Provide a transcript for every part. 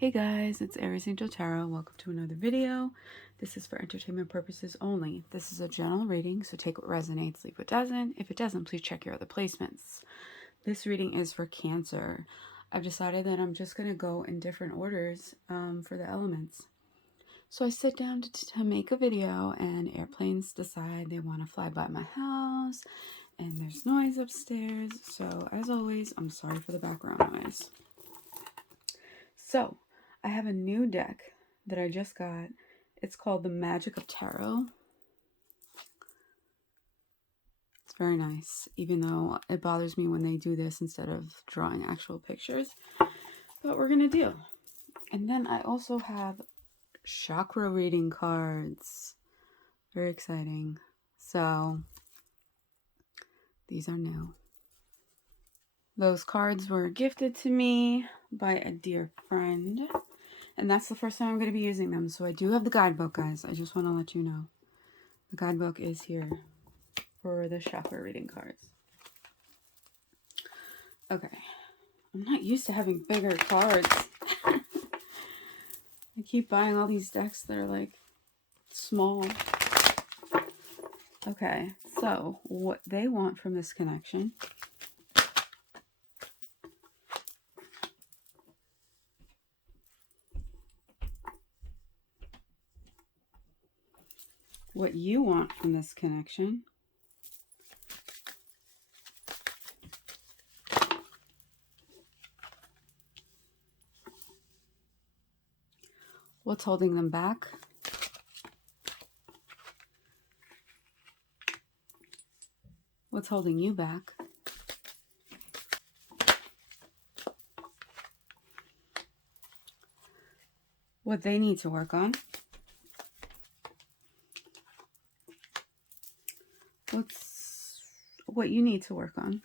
Hey guys, it's Aries Angel Tarot. Welcome to another video. This is for entertainment purposes only. This is a general reading, so take what resonates, leave what doesn't. If it doesn't, please check your other placements. This reading is for Cancer. I've decided that I'm just going to go in different orders for the elements. So I sit down to make a video and airplanes decide they want to fly by my house and there's noise upstairs. So as always, I'm sorry for the background noise. So I have a new deck that I just got. It's called the Magic of Tarot. It's very nice, even though it bothers me when they do this instead of drawing actual pictures. But we're going to deal. And then I also have chakra reading cards. Very exciting. So these are new. Those cards were gifted to me by a dear friend. And that's the first time I'm going to be using them. So I do have the guidebook, guys. I just want to let you know. The guidebook is here for the chakra reading cards. Okay. I'm not used to having bigger cards. I keep buying all these decks that are like small. Okay. So what they want from this connection. What you want from this connection. What's holding them back? What's holding you back? What they need to work on. What you need to work on.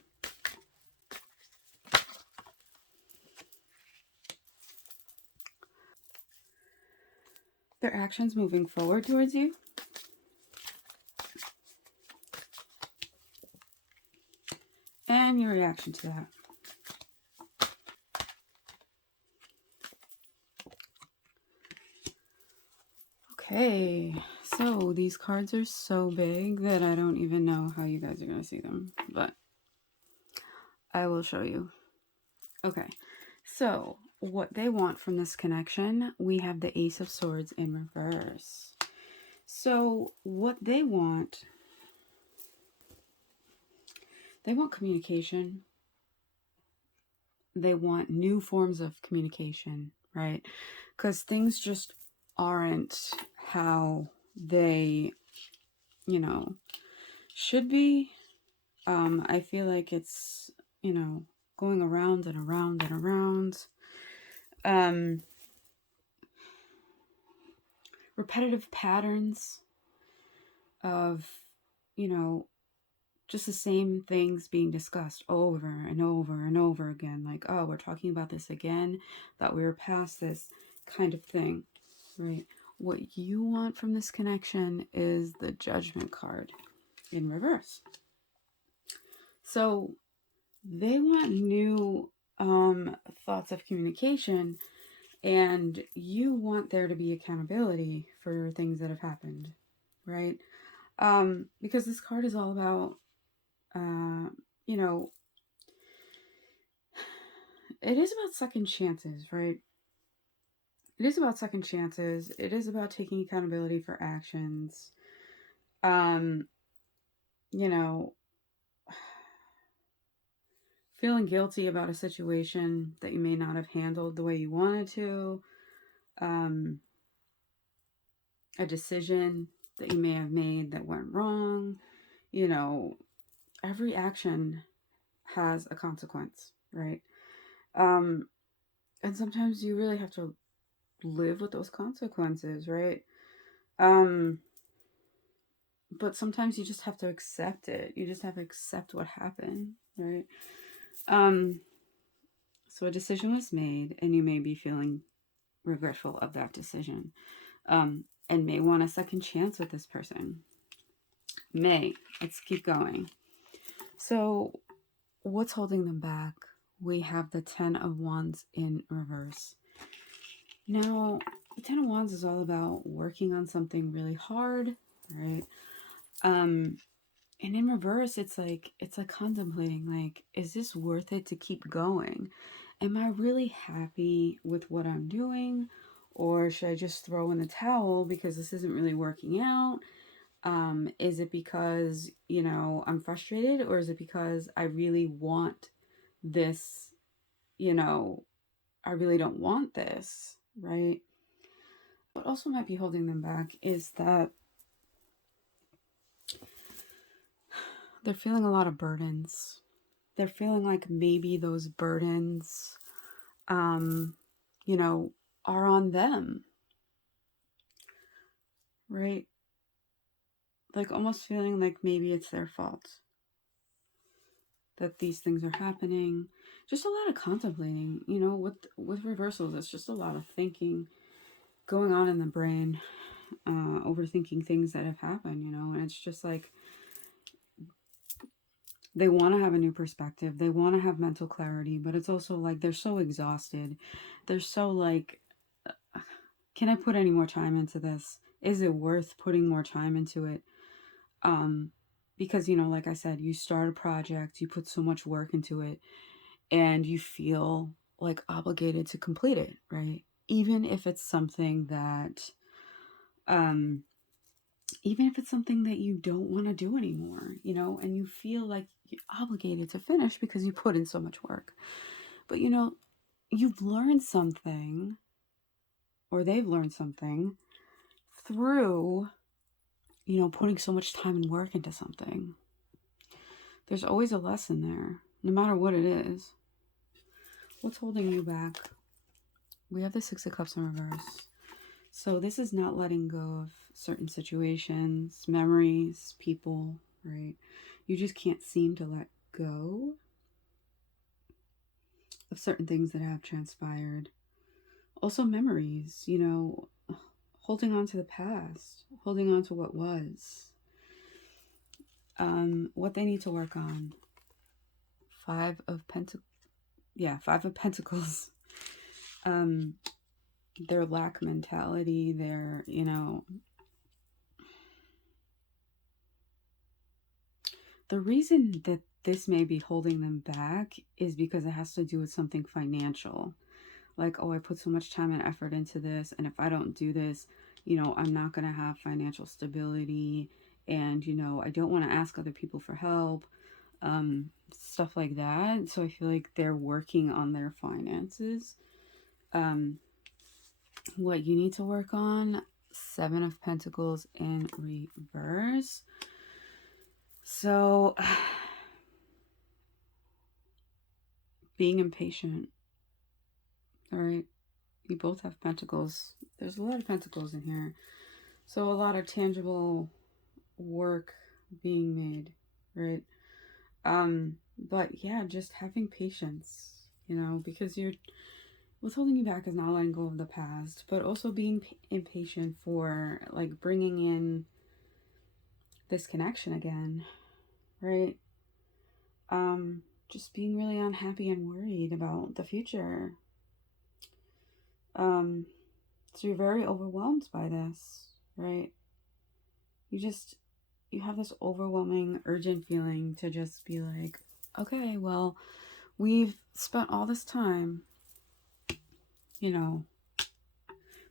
Their actions moving forward towards you. And your reaction to that. Okay, so these cards are so big that I don't even know how you guys are going to see them, but I will show you. Okay, so what they want from this connection, we have the Ace of Swords in reverse. So what they want communication. They want new forms of communication, right? Because things just aren't how they, should be. I feel like it's, going around and around and around. Repetitive patterns of, just the same things being discussed over and over and over again. Like, oh, we're talking about this again, that we were past this kind of thing, right? What you want from this connection is the Judgment card in reverse. So they want new thoughts of communication, and you want there to be accountability for things that have happened, right? Because this card is all about, it is about second chances, right? It is about second chances. It is about taking accountability for actions. Feeling guilty about a situation that you may not have handled the way you wanted to. A decision that you may have made that went wrong. Every action has a consequence, right? And sometimes you really have to live with those consequences, right? But sometimes you just have to accept it. You just have to accept what happened, right? So a decision was made, and you may be feeling regretful of that decision, and may want a second chance with this person. Let's keep going. So what's holding them back? We have the 10 of Wands in reverse. Now, the Ten of Wands is all about working on something really hard, right? And in reverse, it's like contemplating, like, is this worth it to keep going? Am I really happy with what I'm doing? Or should I just throw in the towel because this isn't really working out? Is it because, I'm frustrated, or is it because I really want this, I really don't want this, right? What also might be holding them back is that they're feeling a lot of burdens. They're feeling like maybe those burdens, um, are on them, right? Like almost feeling like maybe it's their fault that these things are happening. Just a lot of contemplating, with reversals. It's just a lot of thinking going on in the brain, overthinking things that have happened, and it's just like they want to have a new perspective. They want to have mental clarity, but it's also like they're so exhausted. They're so like, can I put any more time into this? Is it worth putting more time into it? Because, like I said, you start a project, you put so much work into it, and you feel like obligated to complete it, right? Even if it's something that, um, even if it's something that you don't want to do anymore, and you feel like you're obligated to finish because you put in so much work. But, you've learned something, or they've learned something through, putting so much time and work into something. There's always a lesson there, no matter what it is. What's holding you back? We have the Six of Cups in reverse. So this is not letting go of certain situations, memories, people, right? You just can't seem to let go of certain things that have transpired. Also memories, holding on to the past, holding on to what was. What they need to work on. Five of Pentacles. Their lack mentality, their, the reason that this may be holding them back is because it has to do with something financial. Like, oh, I put so much time and effort into this, and if I don't do this, I'm not going to have financial stability, and, I don't want to ask other people for help, stuff like that. So I feel like they're working on their finances. What you need to work on, Seven of Pentacles in reverse. So, being impatient. All right. You both have pentacles. There's a lot of pentacles in here. So, a lot of tangible work being made, right? But yeah, just having patience, because what's holding you back is not letting go of the past, but also being impatient for like bringing in this connection again, right? Just being really unhappy and worried about the future. So you're very overwhelmed by this, right? You have this overwhelming, urgent feeling to just be like, okay, well, we've spent all this time,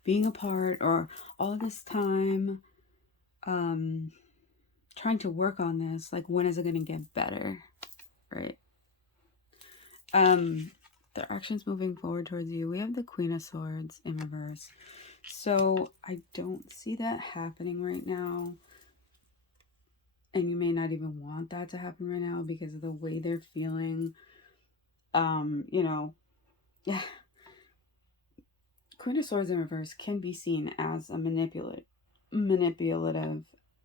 being apart, or all of this time, trying to work on this. Like, when is it going to get better, right? Their actions moving forward towards you. We have the Queen of Swords in reverse. So I don't see that happening right now. And you may not even want that to happen right now because of the way they're feeling. Yeah. Queen of Swords in reverse can be seen as a manipulative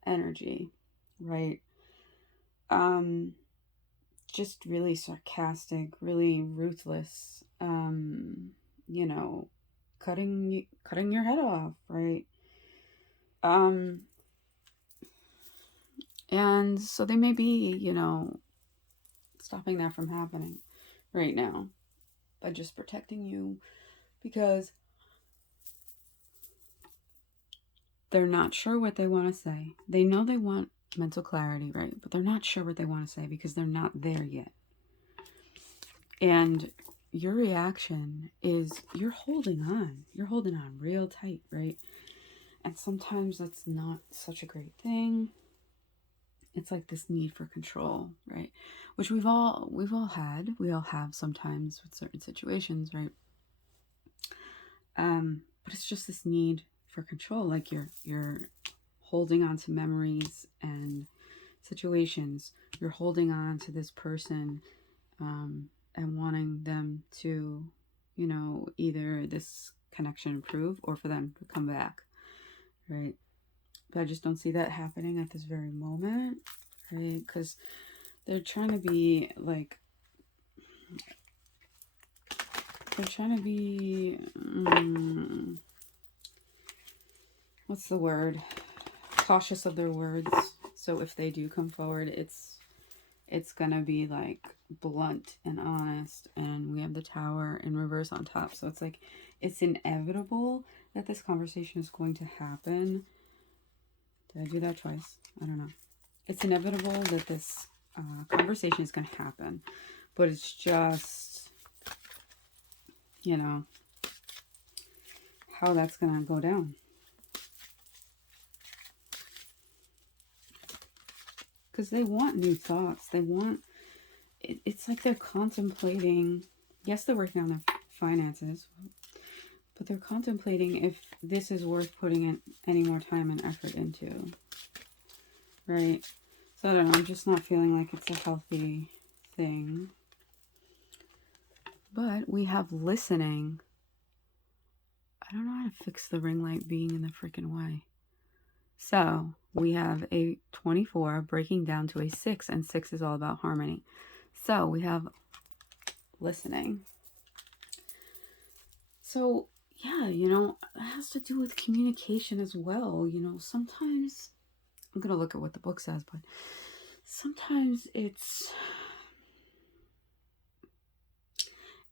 energy, right? Just really sarcastic, really ruthless, cutting your head off, right? And so they may be, stopping that from happening right now by just protecting you, because They're not sure what they want to say. They know they want mental clarity, right? But they're not sure what they want to say because they're not there yet. And your reaction is you're holding on. You're holding on real tight, right? And sometimes that's not such a great thing. It's like this need for control, right? Which we've all had. We all have sometimes with certain situations, right? But it's just this need for control, like you're holding on to memories and situations. You're holding on to this person, and wanting them to, either this connection improve or for them to come back, right? But I just don't see that happening at this very moment, right? Because they're trying to be like, what's the word? Cautious of their words. So if they do come forward, it's gonna be like blunt and honest. And we have the Tower in reverse on top, so it's like it's inevitable that this conversation is going to happen. Did I do that twice? I don't know. It's inevitable that this conversation is going to happen, but it's just, how that's going to go down. Because they want new thoughts. They want, it's like they're contemplating, yes, they're working on their finances, but they're contemplating if this is worth putting in any more time and effort into, right? So I don't know, I'm just not feeling like it's a healthy thing. But we have listening. I don't know how to fix the ring light being in the freaking way. So we have a 24 breaking down to a 6, and 6 is all about harmony. So we have listening. So yeah, it has to do with communication as well. Sometimes, I'm going to look at what the book says, but sometimes it's,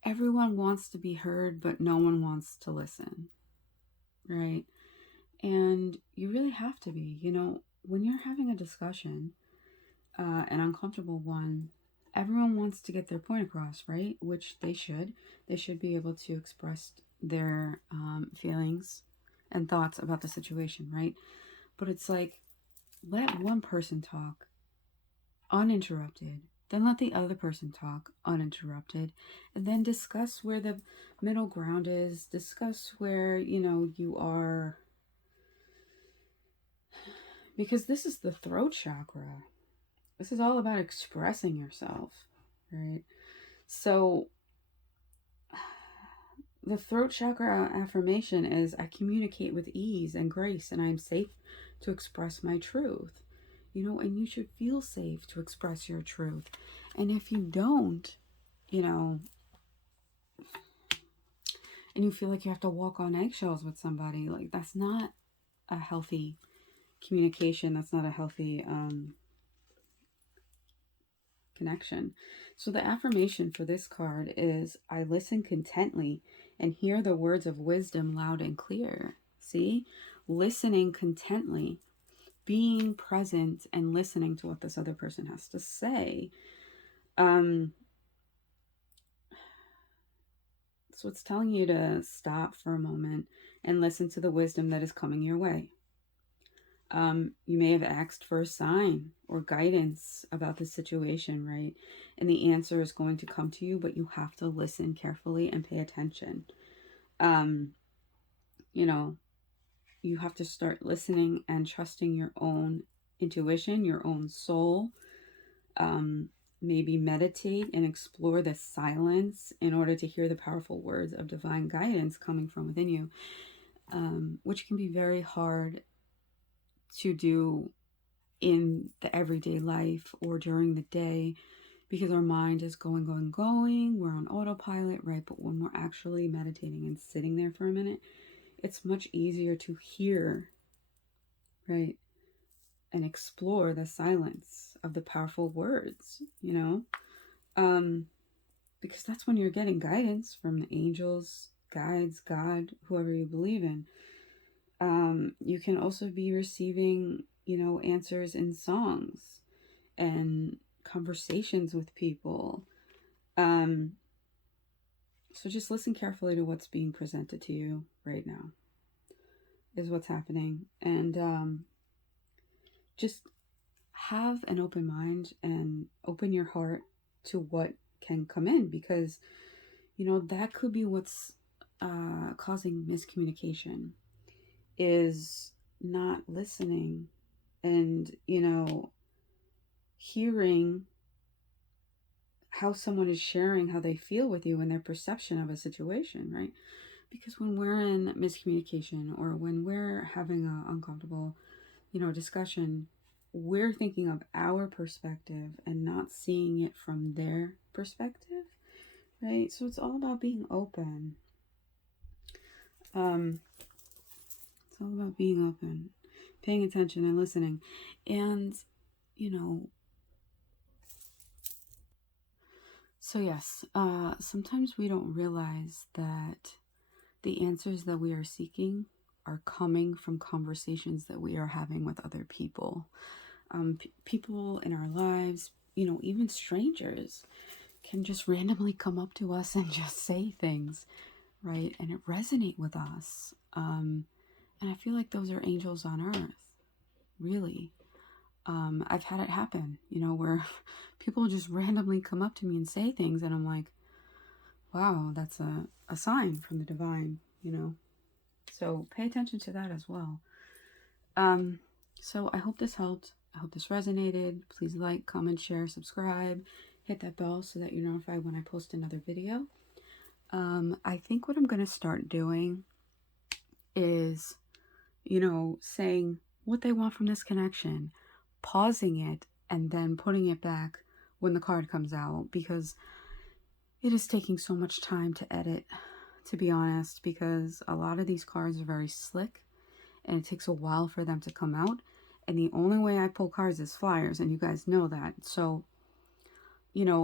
everyone wants to be heard, but no one wants to listen, right? And you really have to be, when you're having a discussion, an uncomfortable one, everyone wants to get their point across, right? Which they should. They should be able to express their feelings and thoughts about the situation, right? But it's like, let one person talk uninterrupted, then let the other person talk uninterrupted, and then discuss where the middle ground is, discuss where, you are. Because this is the throat chakra. This is all about expressing yourself, right? So the throat chakra affirmation is, I communicate with ease and grace, and I'm safe to express my truth. And you should feel safe to express your truth. And if you don't, and you feel like you have to walk on eggshells with somebody, like that's not a healthy communication. That's not a healthy connection. So the affirmation for this card is, I listen contently and hear the words of wisdom loud and clear. See? Listening contently, being present and listening to what this other person has to say. So it's telling you to stop for a moment and listen to the wisdom that is coming your way. You may have asked for a sign or guidance about the situation, right? And the answer is going to come to you, but you have to listen carefully and pay attention. You have to start listening and trusting your own intuition, your own soul. Maybe meditate and explore the silence in order to hear the powerful words of divine guidance coming from within you, which can be very hard to do in the everyday life or during the day, because our mind is going. We're on autopilot, right? But when we're actually meditating and sitting there for a minute, it's much easier to hear, right? And explore the silence of the powerful words, because that's when you're getting guidance from the angels, guides, God, whoever you believe in. You can also be receiving, answers in songs and conversations with people. Um, so just listen carefully to what's being presented to you right now, is what's happening. And just have an open mind and open your heart to what can come in, because, that could be what's causing miscommunication, is not listening and, hearing how someone is sharing how they feel with you and their perception of a situation, right? Because when we're in miscommunication or when we're having an uncomfortable, discussion, we're thinking of our perspective and not seeing it from their perspective, right? So it's all about being open. It's all about being open, paying attention and listening. And, you know, so yes, sometimes we don't realize that the answers that we are seeking are coming from conversations that we are having with other people. People in our lives, even strangers can just randomly come up to us and just say things, right? And it resonate with us. And I feel like those are angels on earth, really. I've had it happen, where people just randomly come up to me and say things, and I'm like, wow, that's a sign from the divine, So pay attention to that as well. So I hope this helped. I hope this resonated. Please like, comment, share, subscribe, hit that bell so that you're notified when I post another video. I think what I'm going to start doing is, saying what they want from this connection, pausing it, and then putting it back when the card comes out, because it is taking so much time to edit, to be honest, because a lot of these cards are very slick and it takes a while for them to come out. And the only way I pull cards is flyers, and you guys know that. So,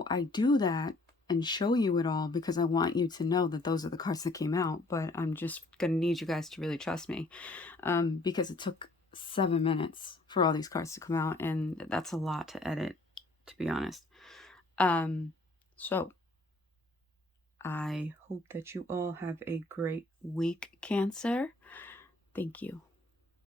I do that and show you it all because I want you to know that those are the cards that came out. But I'm just going to need you guys to really trust me, because it took 7 minutes for all these cards to come out, and that's a lot to edit, to be honest. So I hope that you all have a great week, Cancer. Thank you.